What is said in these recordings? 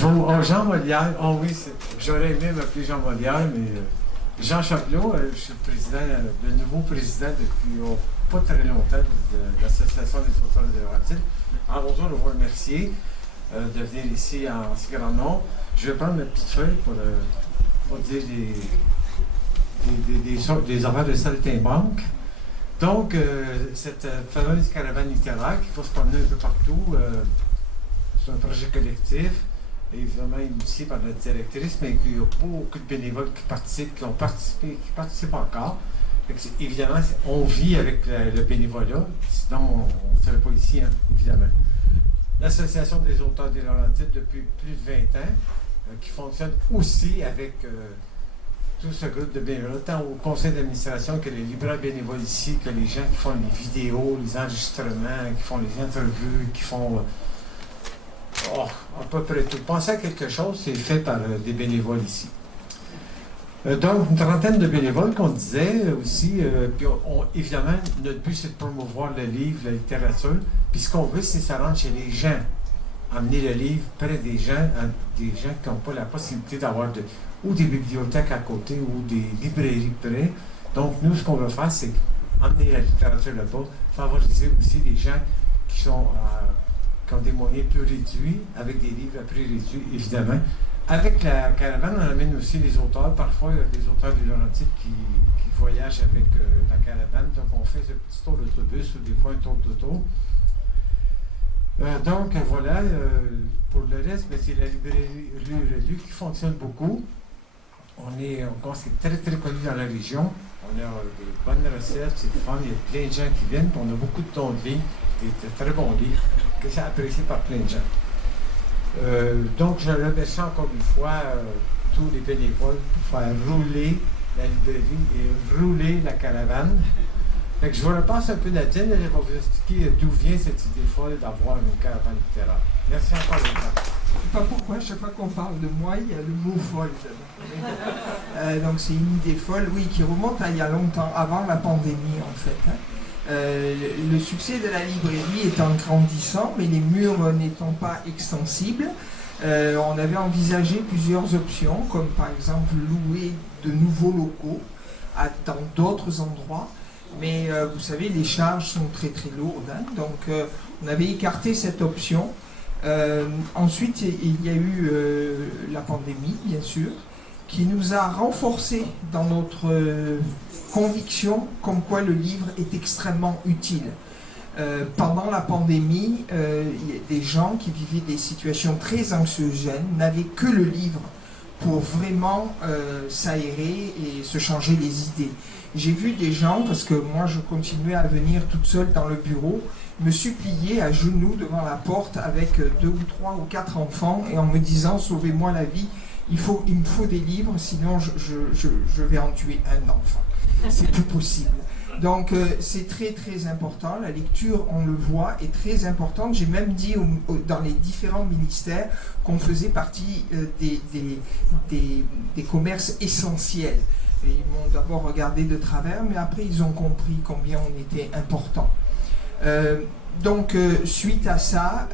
Jean Molière, oh oui, j'aurais aimé m'appeler Jean Molière, mais Jean Chapelot, je suis le nouveau président depuis pas très longtemps de l'Association des auteurs de Laurentides. En retour, je vous remercier de venir ici en si grand nombre. Je vais prendre ma petite feuille pour dire des affaires de saltimbanque. Donc, cette fameuse caravane littéraire qui va se promener un peu partout, c'est un projet collectif, évidemment initié par la directrice, mais il n'y a pas beaucoup de bénévoles qui participent, qui ont participé, qui participent encore. Évidemment, on vit avec le bénévolat, sinon on ne serait pas ici, hein, évidemment. L'Association des auteurs des Laurentides depuis plus de 20 ans, qui fonctionne aussi avec tout ce groupe de bénévoles, tant au conseil d'administration que les libraires bénévoles ici, que les gens qui font les vidéos, les enregistrements, qui font les interviews, qui font à peu près tout. Pensez à quelque chose, c'est fait par des bénévoles ici. Donc, une trentaine de bénévoles qu'on disait aussi, puis évidemment, notre but c'est de promouvoir le livre, la littérature, puis ce qu'on veut c'est ça rentre chez les gens, amener le livre près des gens qui n'ont pas la possibilité d'avoir ou des bibliothèques à côté ou des librairies près. Donc, nous, ce qu'on veut faire, c'est amener la littérature là-bas, favoriser aussi les gens qui ont des moyens plus réduits, avec des livres à prix réduit, évidemment. Avec la caravane, on amène aussi les auteurs. Parfois, il y a des auteurs du Laurentides qui voyagent avec la caravane. Donc, on fait ce petit tour d'autobus ou des fois un tour d'auto. Donc, voilà. Pour le reste, c'est la librairie Lu qui fonctionne beaucoup. On est très, très connu dans la région. On a des bonnes recettes, c'est fun. Il y a plein de gens qui viennent. Puis on a beaucoup de tons de livres, des très bons livres, que c'est apprécié par plein de gens. Donc, je remercie encore une fois tous les bénévoles pour faire rouler la librairie et rouler la caravane. Fait que je vous repasse un peu la tienne et je vais vous expliquer d'où vient cette idée folle d'avoir une caravane littéraire. Merci encore une fois. Je ne sais pas pourquoi, à chaque fois qu'on parle de moi, il y a le mot folle. Donc, c'est une idée folle, oui, qui remonte à il y a longtemps, avant la pandémie en fait. Le succès de la librairie étant grandissant, mais les murs n'étant pas extensibles, on avait envisagé plusieurs options, comme par exemple louer de nouveaux locaux dans d'autres endroits. Mais vous savez, les charges sont très très lourdes, hein, donc on avait écarté cette option. Ensuite, il y a eu la pandémie, bien sûr, qui nous a renforcés dans notre conviction comme quoi le livre est extrêmement utile. Pendant la pandémie, des gens qui vivaient des situations très anxiogènes n'avaient que le livre pour vraiment s'aérer et se changer les idées. J'ai vu des gens, parce que moi je continuais à venir toute seule dans le bureau, me supplier à genoux devant la porte avec 2 ou 3 ou 4 enfants et en me disant « Sauvez-moi la vie, il me faut des livres, sinon je vais en tuer un enfant. » C'est plus possible. Donc c'est très très important, la lecture, on le voit, est très importante. J'ai même dit dans les différents ministères qu'on faisait partie des commerces essentiels. Et ils m'ont d'abord regardé de travers, mais après ils ont compris combien on était important. Donc suite à ça,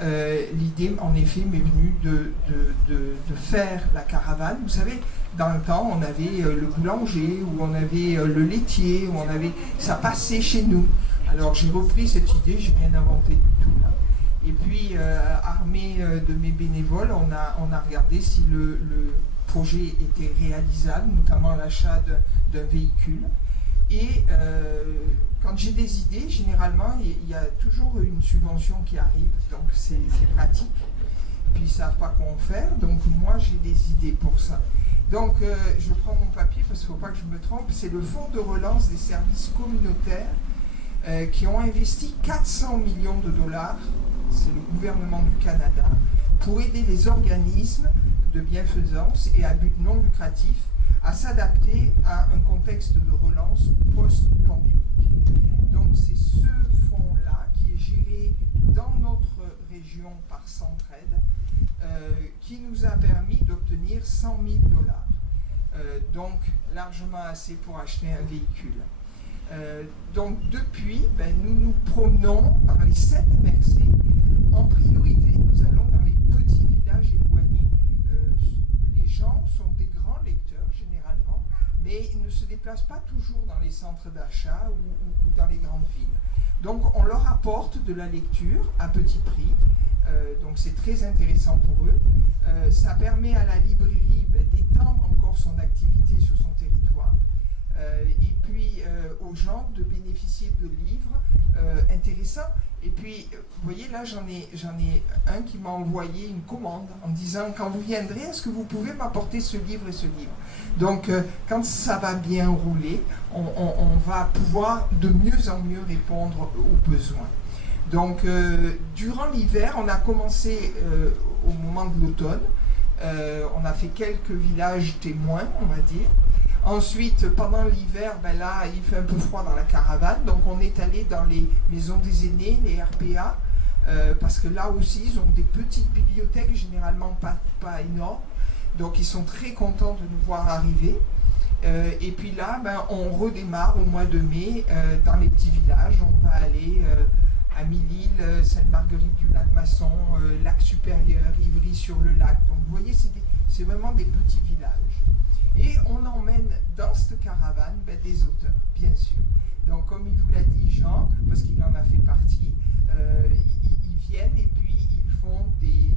l'idée en effet m'est venue de faire la caravane. Vous savez, dans le temps, on avait le boulanger, ou on avait le laitier, ou ça passait chez nous. Alors j'ai repris cette idée, j'ai rien inventé du tout là. Et puis armé de mes bénévoles, on a regardé si le projet était réalisable, notamment l'achat d'un véhicule. Et quand j'ai des idées, généralement, il y a toujours une subvention qui arrive, donc c'est pratique. Puis ils ne savent pas quoi en faire, donc moi j'ai des idées pour ça. Donc je prends mon papier parce qu'il ne faut pas que je me trompe, c'est le Fonds de relance des services communautaires qui ont investi 400 millions de dollars, c'est le gouvernement du Canada, pour aider les organismes de bienfaisance et à but non lucratif à s'adapter à un contexte de relance post-pandémique. Donc c'est ce fonds-là qui est géré dans notre région par Centraide qui nous a permis d'obtenir 100 000 dollars. Donc largement assez pour acheter un véhicule. Donc depuis, nous nous promenons par les 7 MRC. En priorité, nous allons dans les petits villages éloignés. sont des grands lecteurs généralement, mais ils ne se déplacent pas toujours dans les centres d'achat ou dans les grandes villes. Donc on leur apporte de la lecture à petit prix, donc c'est très intéressant pour eux. Ça permet à la librairie d'étendre encore son activité sur son territoire. Et puis aux gens de bénéficier de livres intéressants. Et puis, vous voyez, là, j'en ai un qui m'a envoyé une commande en disant, quand vous viendrez, est-ce que vous pouvez m'apporter ce livre et ce livre? Donc, quand ça va bien rouler, on va pouvoir de mieux en mieux répondre aux besoins. Donc, durant l'hiver, on a commencé au moment de l'automne. On a fait quelques villages témoins, on va dire. Ensuite, pendant l'hiver, là, il fait un peu froid dans la caravane, donc on est allé dans les maisons des aînés, les RPA, parce que là aussi, ils ont des petites bibliothèques, généralement pas énormes, donc ils sont très contents de nous voir arriver. Et puis là, on redémarre au mois de mai dans les petits villages. On va aller à Mille-Îles, Sainte-Marguerite-du-Lac-Masson, Lac-Supérieur, Ivry-sur-le-Lac. Donc vous voyez, c'est vraiment des petits villages. Et on emmène dans cette caravane des auteurs, bien sûr. Donc comme il vous l'a dit Jean, parce qu'il en a fait partie, ils viennent et puis ils font des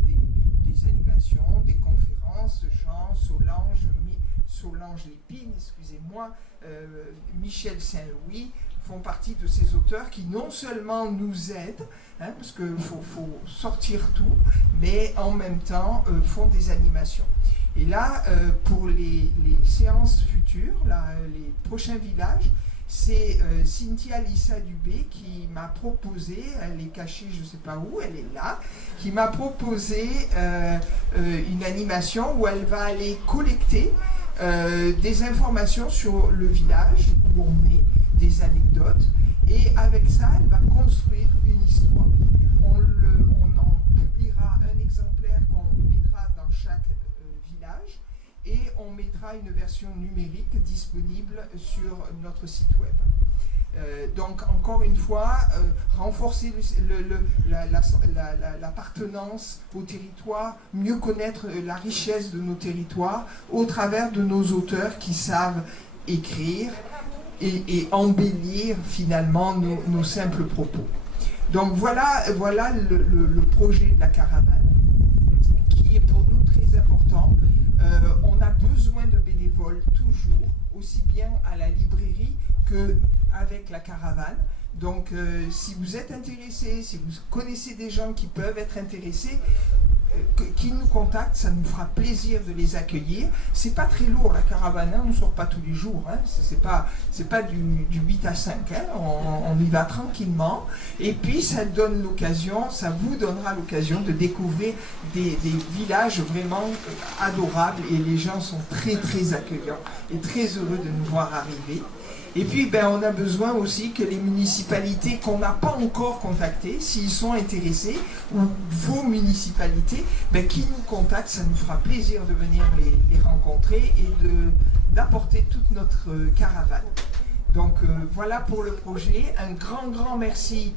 animations, des conférences. Jean, Solange Lépine, excusez-moi, Michel Saint-Louis font partie de ces auteurs qui non seulement nous aident, parce qu'il faut sortir tout, mais en même temps font des animations. Et là, pour les séances futures, les prochains villages, c'est Cynthia Lissa Dubé qui m'a proposé, elle est cachée je ne sais pas où, elle est là, qui m'a proposé une animation où elle va aller collecter des informations sur le village où on est, des anecdotes, et avec ça, elle va construire une histoire. On en publiera un exemplaire qu'on mettra dans chaque village, et on mettra une version numérique disponible sur notre site web. Donc encore une fois, renforcer l'appartenance au territoire, mieux connaître la richesse de nos territoires au travers de nos auteurs qui savent écrire et embellir finalement nos simples propos. Donc voilà le projet de la caravane qui est pour nous très important. On a besoin de bénévoles toujours, aussi bien à la librairie qu'avec la caravane. Donc si vous êtes intéressé, si vous connaissez des gens qui peuvent être intéressés, qu'ils nous contactent, ça nous fera plaisir de les accueillir. C'est pas très lourd la caravane, on ne sort pas tous les jours, c'est pas du 8 à 5, on y va tranquillement, et puis ça donne l'occasion, ça vous donnera l'occasion de découvrir des villages vraiment adorables, et les gens sont très très accueillants et très heureux de nous voir arriver. Et puis, on a besoin aussi que les municipalités qu'on n'a pas encore contactées, s'ils sont intéressés, ou vos municipalités, qui nous contactent, ça nous fera plaisir de venir les rencontrer et d'apporter toute notre caravane. Donc voilà pour le projet. Un grand merci,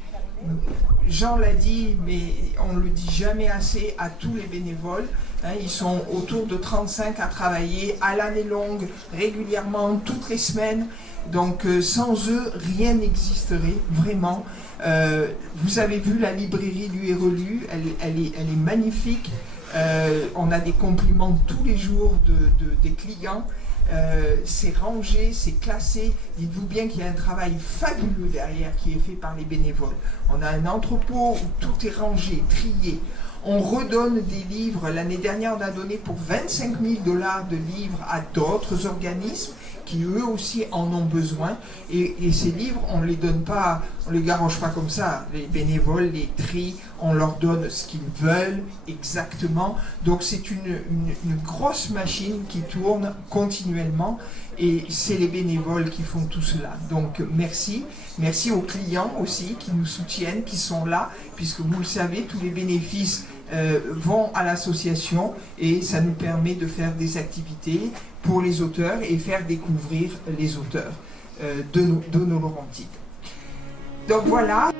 Jean l'a dit, mais on ne le dit jamais assez, à tous les bénévoles. Ils sont autour de 35 à travailler à l'année longue, régulièrement, toutes les semaines. Donc sans eux, rien n'existerait, vraiment. Vous avez vu la librairie Lu et Relu, elle est magnifique. On a des compliments tous les jours des clients. C'est rangé, c'est classé. Dites-vous bien qu'il y a un travail fabuleux derrière qui est fait par les bénévoles. On a un entrepôt où tout est rangé, trié. On redonne des livres. L'année dernière, on a donné pour 25 000 $ de livres à d'autres organismes qui eux aussi en ont besoin. Et ces livres, on ne les donne pas, on les garoche pas comme ça. Les bénévoles les trient, on leur donne ce qu'ils veulent exactement. Donc c'est une grosse machine qui tourne continuellement, et c'est les bénévoles qui font tout cela. Donc merci. Merci aux clients aussi qui nous soutiennent, qui sont là, puisque vous le savez, tous les bénéfices vont à l'association, et ça nous permet de faire des activités pour les auteurs et faire découvrir les auteurs de nos Laurentides. Donc voilà.